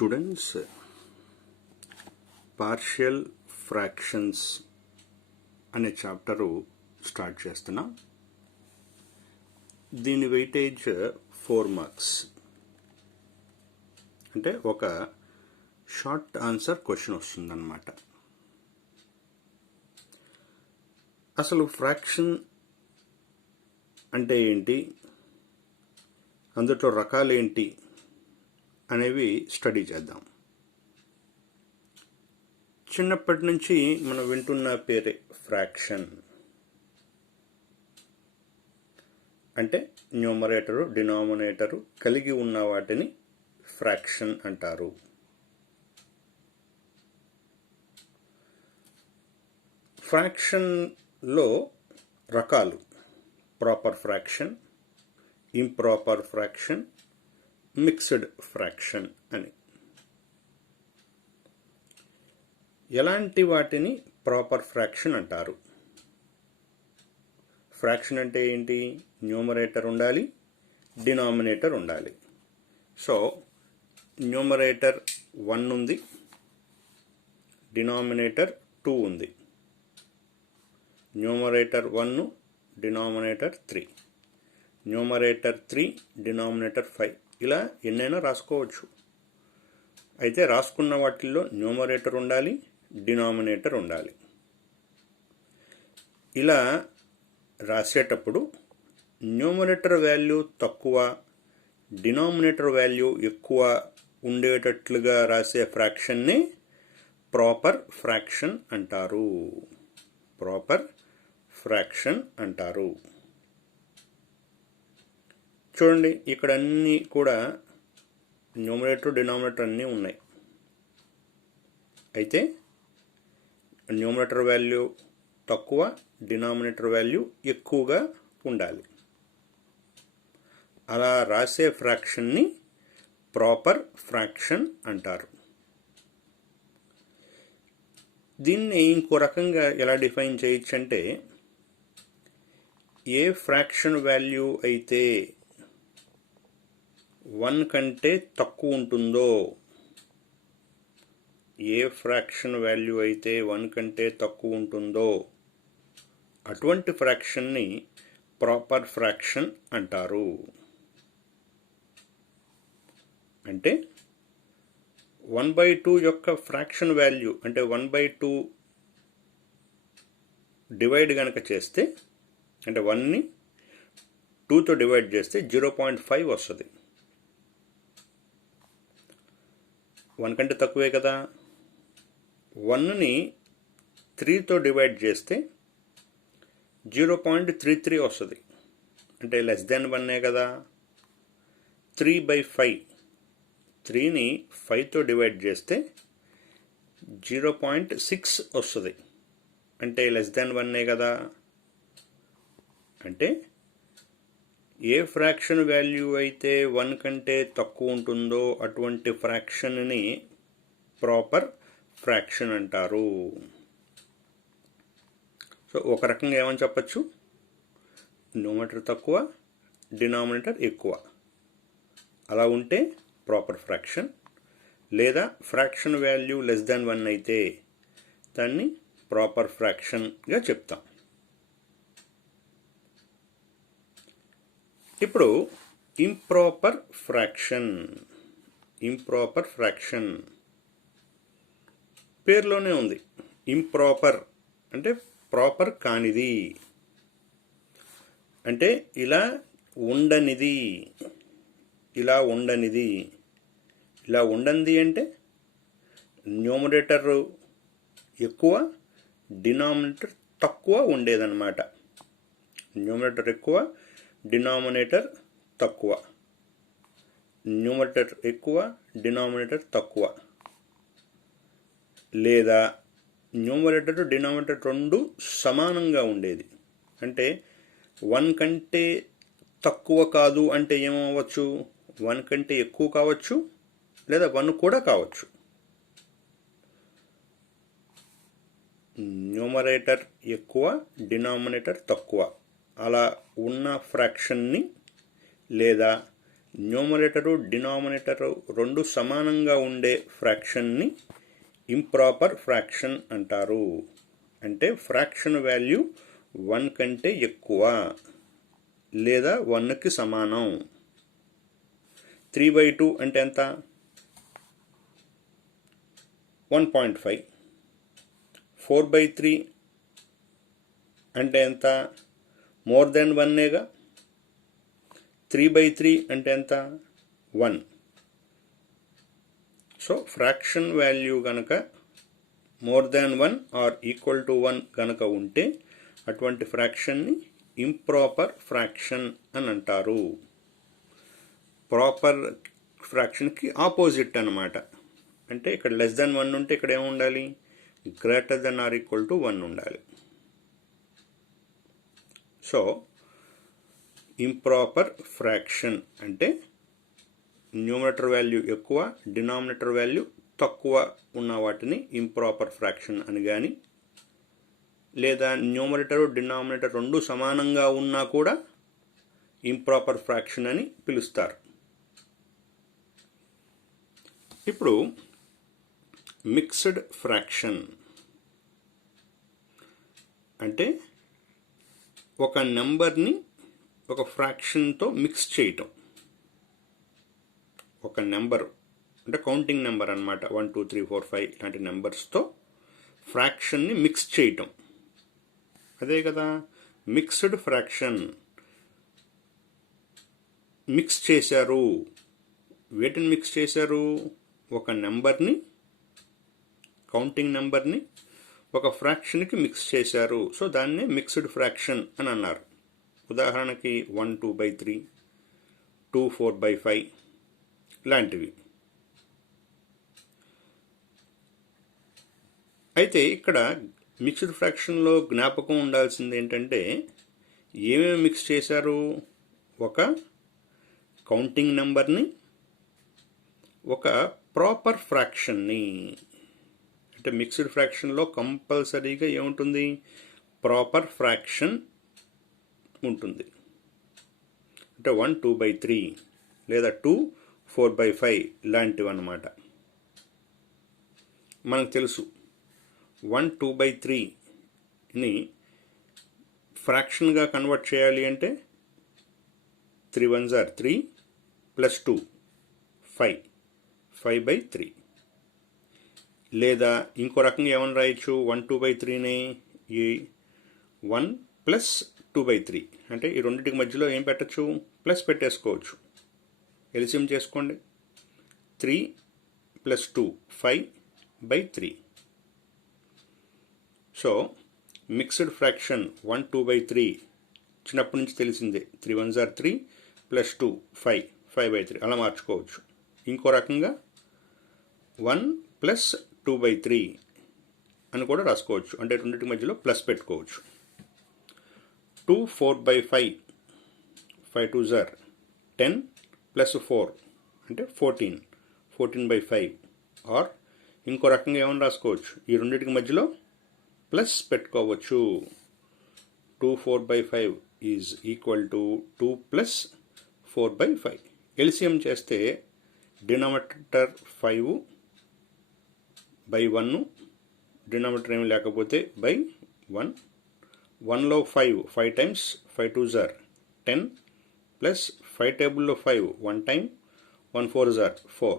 Students partial fractions అనే chapter start చేస్తున్నాం. దీని వెయిటేజ్ 4 మార్క్స్. అంటే ఒక షార్ట్ ఆన్సర్ క్వశ్చన్ వస్తుందన్నమాట. అసలు ఫ్రాక్షన్ అంటే ఏంటి, అందులో రకాలేంటి అనేవి స్టడీ చేద్దాం. చిన్నప్పటి నుంచి మనం వింటున్న పేరే ఫ్రాక్షన్. అంటే న్యూమరేటరు డినామినేటరు కలిగి ఉన్న వాటిని ఫ్రాక్షన్ అంటారు. ఫ్రాక్షన్లో రకాలు: proper fraction, improper fraction, mixed fraction అని. ఎలాంటి వాటిని ప్రాపర్ ఫ్రాక్షన్ అంటారు? ఫ్రాక్షన్ అంటే ఏంటి? న్యూమరేటర్ ఉండాలి, డినామినేటర్ ఉండాలి. సో న్యూమరేటర్ 1 ఉంది, డినామినేటర్ 2 ఉంది. Numerator 1, denominator 3, numerator 3, denominator 5. ఇలా ఎన్నైనా రాసుకోవచ్చు. అయితే రాసుకున్న వాటిల్లో న్యూమరేటర్ ఉండాలి, డినామినేటర్ ఉండాలి. ఇలా రాసేటప్పుడు న్యూమరేటర్ వాల్యూ తక్కువ, డినామినేటర్ వాల్యూ ఎక్కువ ఉండేటట్లుగా రాసే ఫ్రాక్షన్ని ప్రాపర్ ఫ్రాక్షన్ అంటారు. ప్రాపర్ ఫ్రాక్షన్ అంటారు. చూడండి, ఇక్కడ అన్నీ కూడా న్యూమరేటర్ డినామినేటర్ అన్నీ ఉన్నాయి. అయితే న్యూమరేటర్ వాల్యూ తక్కువ, డినామినేటర్ వాల్యూ ఎక్కువగా ఉండాలి. అలా రాసే ఫ్రాక్షన్ని ప్రాపర్ ఫ్రాక్షన్ అంటారు. దీన్ని ఇంకో రకంగా ఎలా డిఫైన్ చేయొచ్చు అంటే, ఏ ఫ్రాక్షన్ వాల్యూ అయితే 1 కంటే తక్కువ ఉంటుందో, ఏ ఫ్రాక్షన్ వాల్యూ అయితే 1 కంటే తక్కువ ఉంటుందో అటువంటి ఫ్రాక్షన్ని ప్రాపర్ ఫ్రాక్షన్ అంటారు. అంటే 1/2 యొక్క ఫ్రాక్షన్ వాల్యూ అంటే 1/2 డివైడ్ కనుక చేస్తే, అంటే 1ని 2తో డివైడ్ చేస్తే 0.5 వస్తుంది. 1 కంటే తక్కువే కదా. 1ని 3తో డివైడ్ చేస్తే 0.33 వస్తుంది. అంటే లెస్ దెన్ 1 కదా. 3/5, 3ని 5తో డివైడ్ చేస్తే 0.6 వస్తుంది. అంటే లెస్ దెన్ 1 కదా. అంటే ఏ ఫ్రాక్షన్ వాల్యూ అయితే 1 కంటే తక్కువ ఉంటుందో అటువంటి ఫ్రాక్షన్ని ప్రాపర్ ఫ్రాక్షన్ అంటారు. సో ఒక రకంగా ఏమని చెప్పచ్చు? న్యూమరేటర్ తక్కువ, డినామినేటర్ ఎక్కువ, అలా ఉంటే ప్రాపర్ ఫ్రాక్షన్. లేదా ఫ్రాక్షన్ వాల్యూ లెస్ దాన్ 1 అయితే దాన్ని ప్రాపర్ ఫ్రాక్షన్గా చెప్తాం. ఇప్పుడు ఇంప్రాపర్ ఫ్రాక్షన్. ఇంప్రాపర్ ఫ్రాక్షన్ పేరులోనే ఉంది. ఇంప్రాపర్ అంటే ప్రాపర్ కానిది, అంటే ఇలా ఉండనిది. ఇలా ఉండనిది. ఇలా ఉండనిది అంటే న్యూమరేటర్ ఎక్కువ, డినామినేటర్ తక్కువ ఉండేదన్నమాట. న్యూమరేటర్ ఎక్కువ, డినామినేటర్ తక్కువ. న్యూమరేటర్ ఎక్కువ, డినామినేటర్ తక్కువ. లేదా న్యూమరేటర్ డినామినేటర్ 2 సమానంగా ఉండేది. అంటే 1 కంటే తక్కువ కాదు అంటే ఏమవచ్చు? 1 కంటే ఎక్కువ కావచ్చు, లేదా 1 కూడా కావచ్చు. న్యూమరేటర్ ఎక్కువ, డినామినేటర్ తక్కువ అలా ఉన్న ఫ్రాక్షన్ని, లేదా న్యూమరేటరు డినామినేటరు రెండు సమానంగా ఉండే ఫ్రాక్షన్ని ఇంప్రాపర్ ఫ్రాక్షన్ అంటారు. అంటే ఫ్రాక్షన్ వాల్యూ 1 కంటే ఎక్కువ లేదా 1కి సమానం. 3/2 అంటే ఎంత? 1.5. 4/3 అంటే ఎంత? More than 1నేగా. 3/3 అంటే ఎంత? 1. సో ఫ్రాక్షన్ వాల్యూ కనుక more than 1 or equal to 1 కనుక ఉంటే అటువంటి ఫ్రాక్షన్ని ఇంప్రాపర్ ఫ్రాక్షన్ అని అంటారు. ప్రాపర్ ఫ్రాక్షన్కి ఆపోజిట్ అన్నమాట. అంటే ఇక్కడ లెస్ దాన్ 1 ఉంటే ఇక్కడ ఏమి ఉండాలి? Greater than or equal to 1 ఉండాలి. సో ఇంప్రాపర్ ఫ్రాక్షన్ అంటే న్యూమరేటర్ వాల్యూ ఎక్కువ, డినామినేటర్ వాల్యూ తక్కువ ఉన్న వాటిని ఇంప్రాపర్ ఫ్రాక్షన్ అని కానీ, లేదా న్యూమరేటర్ డినామినేటర్ రెండు సమానంగా ఉన్నా కూడా ఇంప్రాపర్ ఫ్రాక్షన్ అని పిలుస్తారు. ఇప్పుడు మిక్స్డ్ ఫ్రాక్షన్ అంటే ఒక నెంబర్ని ఒక ఫ్రాక్షన్తో మిక్స్ చేయటం. ఒక నెంబర్ అంటే కౌంటింగ్ నెంబర్ అన్నమాట, 1 2 3 4 5 ఇలాంటి నెంబర్స్తో ఫ్రాక్షన్ని మిక్స్ చేయటం. అదే కదా మిక్స్డ్ ఫ్రాక్షన్. మిక్స్ చేశారు. వేటిని మిక్స్ చేశారు? ఒక నెంబర్ని, కౌంటింగ్ నెంబర్ని ఒక ఫ్రాక్షన్కి మిక్స్ చేశారు. సో దాన్నే మిక్స్డ్ ఫ్రాక్షన్ అని అన్నారు. ఉదాహరణకి 1 2/3, 2 4/5 లాంటివి. అయితే ఇక్కడ మిక్స్డ్ ఫ్రాక్షన్లో జ్ఞాపకం ఉండాల్సింది ఏంటంటే ఏమేమి మిక్స్ చేశారు? ఒక కౌంటింగ్ నెంబర్ని, ఒక ప్రాపర్ ఫ్రాక్షన్ని. అంటే మిక్స్డ్ ఫ్రాక్షన్లో కంపల్సరీగా ఏముంటుంది? ప్రాపర్ ఫ్రాక్షన్ ఉంటుంది. అంటే 1 2/3 లేదా 2 4/5 లాంటివి అన్నమాట. మనకు తెలుసు 1 2/3ని ఫ్రాక్షన్గా కన్వర్ట్ చేయాలి అంటే 3 1s are 3 ప్లస్ 2 5, 5/3. లేదా ఇంకో రకంగా ఏమని రాయొచ్చు? 1 2/3ని ఈ 1 ప్లస్ 2/3 అంటే ఈ రెండింటికి మధ్యలో ఏం పెట్టచ్చు? ప్లస్ పెట్టేసుకోవచ్చు. ఎల్సిఎం చేసుకోండి. 3 ప్లస్ 2 5/3. సో మిక్స్డ్ ఫ్రాక్షన్ 1 2/3 చిన్నప్పటి నుంచి తెలిసిందే. 3 1s are 3 ప్లస్ 2 5, 5/3 అలా మార్చుకోవచ్చు. ఇంకో రకంగా 1 ప్లస్ 2/3 అని కూడా రాసుకోవచ్చు. అంటే రెండింటి మధ్యలో ప్లస్ పెట్టుకోవచ్చు. 2 4/5, 5 2s are 10 ప్లస్ 4 అంటే 14, 14/5. ఆర్ ఇంకో రకంగా ఏమని రాసుకోవచ్చు? ఈ రెండింటికి మధ్యలో ప్లస్ పెట్టుకోవచ్చు. 2 4/5 is equal to 2 plus 4/5. LCM చేస్తే డినామినేటర్ 5/1, డినామినేటర్ ఏమి లేకపోతే /1. 1లో 5 టైమ్స్, 5 2s are 10 ప్లస్ 5 టేబుల్లో 5 1 టైమ్, 1 4s are 4,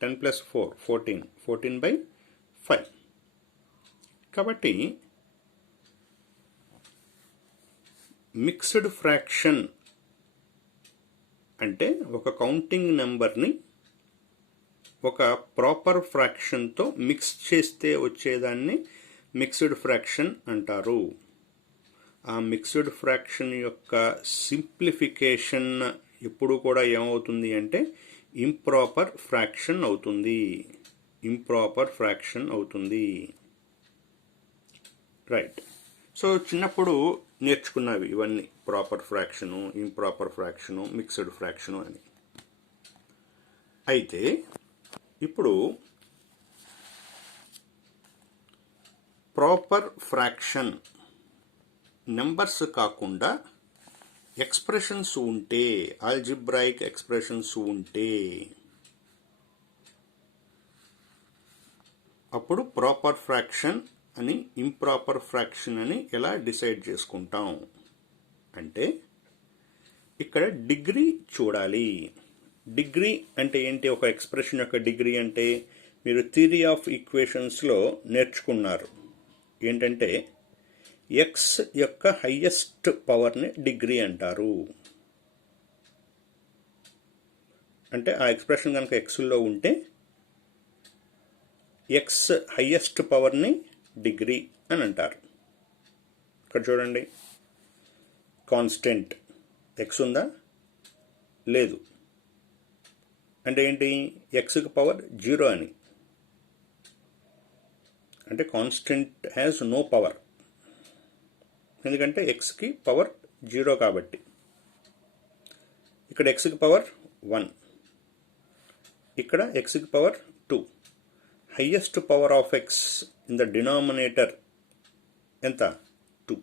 10 ప్లస్ 4 14, 14/5. కాబట్టి మిక్స్డ్ ఫ్రాక్షన్ అంటే ఒక కౌంటింగ్ నెంబర్ని ఒక ప్రాపర్ ఫ్రాక్షన్తో మిక్స్ చేస్తే వచ్చేదాన్ని మిక్స్డ్ ఫ్రాక్షన్ అంటారు. ఆ మిక్స్డ్ ఫ్రాక్షన్ యొక్క సింప్లిఫికేషన్ ఎప్పుడు కూడా ఏమవుతుంది అంటే ఇంప్రాపర్ ఫ్రాక్షన్ అవుతుంది. ఇంప్రాపర్ ఫ్రాక్షన్ అవుతుంది. రైట్. సో చిన్నప్పుడు నేర్చుకున్నవి ఇవన్నీ, proper fraction, improper fraction, mixed fraction అని. అయితే ఇప్పుడు ప్రాపర్ ఫ్రాక్షన్ నెంబర్స్ కాకుండా ఎక్స్ప్రెషన్స్ ఉంటే, ఆల్జిబ్రాయిక్ ఎక్స్ప్రెషన్స్ ఉంటే అప్పుడు ప్రాపర్ ఫ్రాక్షన్ అని, ఇంప్రాపర్ ఫ్రాక్షన్ అని ఎలా డిసైడ్ చేసుకుంటాం అంటే, ఇక్కడ డిగ్రీ చూడాలి. డిగ్రీ అంటే ఏంటి? ఒక ఎక్స్ప్రెషన్ యొక్క డిగ్రీ అంటే మీరు థియరీ ఆఫ్ ఈక్వేషన్స్లో నేర్చుకున్నారు. ఏంటంటే ఎక్స్ యొక్క హయ్యెస్ట్ పవర్ని డిగ్రీ అంటారు. అంటే ఆ ఎక్స్ప్రెషన్ కనుక ఎక్స్లో ఉంటే ఎక్స్ హయ్యెస్ట్ పవర్ని డిగ్రీ అని అంటారు. ఇక్కడ చూడండి, కాన్స్టెంట్ ఎక్స్ ఉందా? లేదు. అంటే ఏంటి? ఎక్స్కి పవర్ 0 అని. అంటే కాన్స్టెంట్ హ్యాస్ నో పవర్, ఎందుకంటే ఎక్స్కి పవర్ 0 కాబట్టి. ఇక్కడ ఎక్స్కి పవర్ 1, ఇక్కడ ఎక్స్కి power 2. Highest power of x in the denominator ఎంత? 2.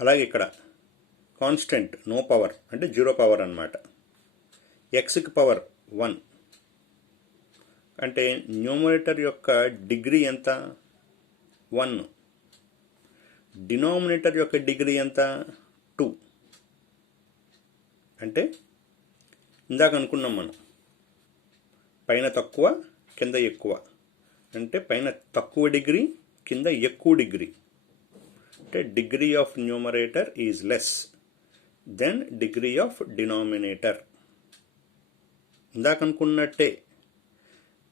అలాగే ఇక్కడ కాన్స్టెంట్ నో పవర్ అంటే 0 పవర్ అన్నమాట. ఎక్స్కి పవర్ 1 అంటే న్యూమరేటర్ యొక్క డిగ్రీ ఎంత? 1. డినామినేటర్ యొక్క డిగ్రీ ఎంత? 2. అంటే ఇందాక అనుకున్నాం మనం, పైన తక్కువ కింద ఎక్కువ. అంటే పైన తక్కువ డిగ్రీ, కింద ఎక్కువ డిగ్రీ. అంటే degree of numerator is less than degree of denominator. ఇందాక అనుకున్నట్టే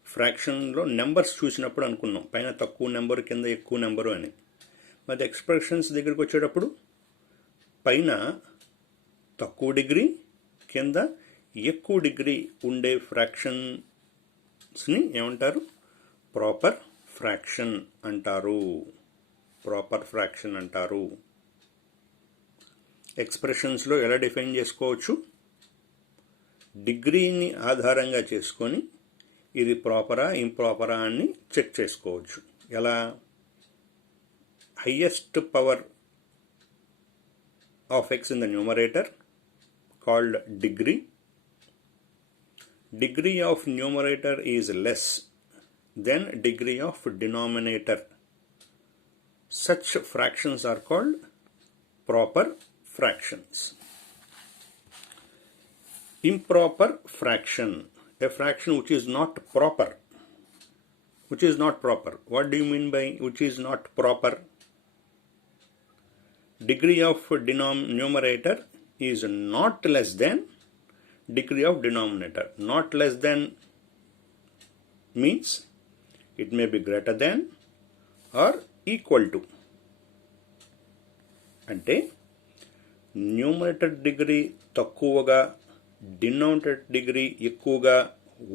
ఫ్రాక్షన్లో నెంబర్స్ చూసినప్పుడు అనుకున్నాం, పైన తక్కువ నెంబరు కింద ఎక్కువ నెంబరు అని. మరి ఎక్స్ప్రెషన్స్ దగ్గరికి వచ్చేటప్పుడు పైన తక్కువ డిగ్రీ, కింద ఎక్కువ డిగ్రీ ఉండే ఫ్రాక్షన్స్ని ఏమంటారు? ప్రాపర్ ఫ్రాక్షన్ అంటారు. ప్రాపర్ ఫ్రాక్షన్ అంటారు. ఎక్స్ప్రెషన్స్లో ఎలా డిఫైన్ చేసుకోవచ్చు? డిగ్రీని ఆధారంగా చేసుకొని ఇది ప్రాపరా ఇంప్రాపరా అని చెక్ చేసుకోవచ్చు. ఎలా? Highest power of x in the numerator called degree. Degree of numerator is less than degree of denominator. Such fractions are called proper fractions. Improper fraction, a fraction which is not proper. Which is not proper. What do you mean by which is not proper? Degree of numerator is not less than degree of denominator. Not less than means it may be greater than or equal to. అంటే numerator degree తక్కువగా, denominator degree ఎక్కువగా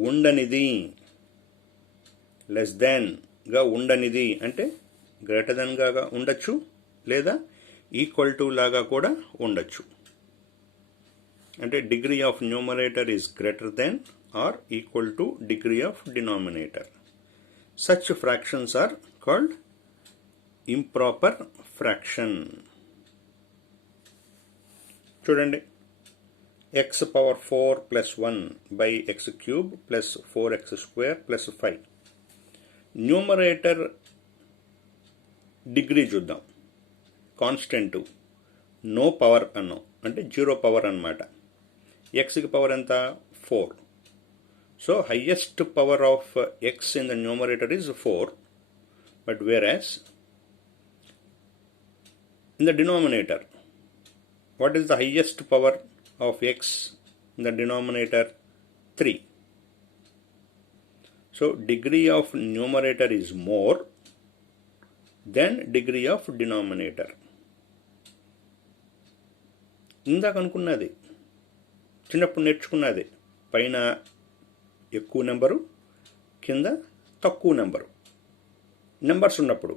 ఉండనిది. Less దాన్గా ఉండనిది అంటే greater దాన్గా ఉండొచ్చు, లేదా equal to లాగా కూడా ఉండొచ్చు. అంటే degree of numerator is greater than or equal to degree of denominator. Such fractions are called improper fraction. చూడండి, x power 4 + 1 by x cube plus 4x² plus 5. Numerator degree చూద్దాం. Constant no power అన్నాం, అంటే 0 power అన్నమాట. ఎక్స్కి power ఎంత? 4. So highest power of x in the numerator is 4. But whereas in the denominator, what is the highest power of x in the denominator? 3. So degree of numerator is more than degree of denominator. ఇందాక అనుకున్నది, చిన్నప్పుడు నేర్చుకున్నది, పైన ఎక్కువ number కింద తక్కువ number numbers ఉన్నప్పుడు.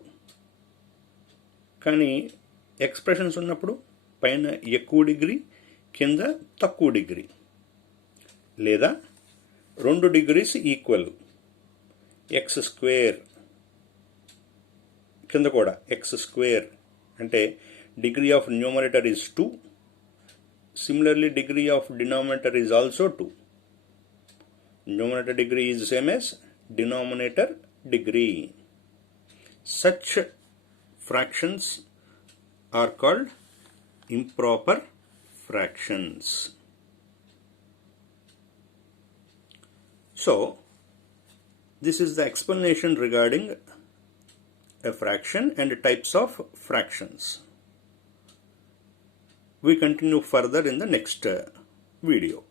కానీ ఎక్స్ప్రెషన్స్ ఉన్నప్పుడు పైన ఎక్కువ డిగ్రీ కింద తక్కువ డిగ్రీ, లేదా 2 డిగ్రీస్ ఈక్వల్. x² కింద కూడా x² అంటే degree of numerator is 2, Similarly, degree of denominator is also 2. Numerator degree is same as denominator degree. Such fractions are called improper fractions. So, this is the explanation regarding a fraction and types of fractions. We continue further in the next video.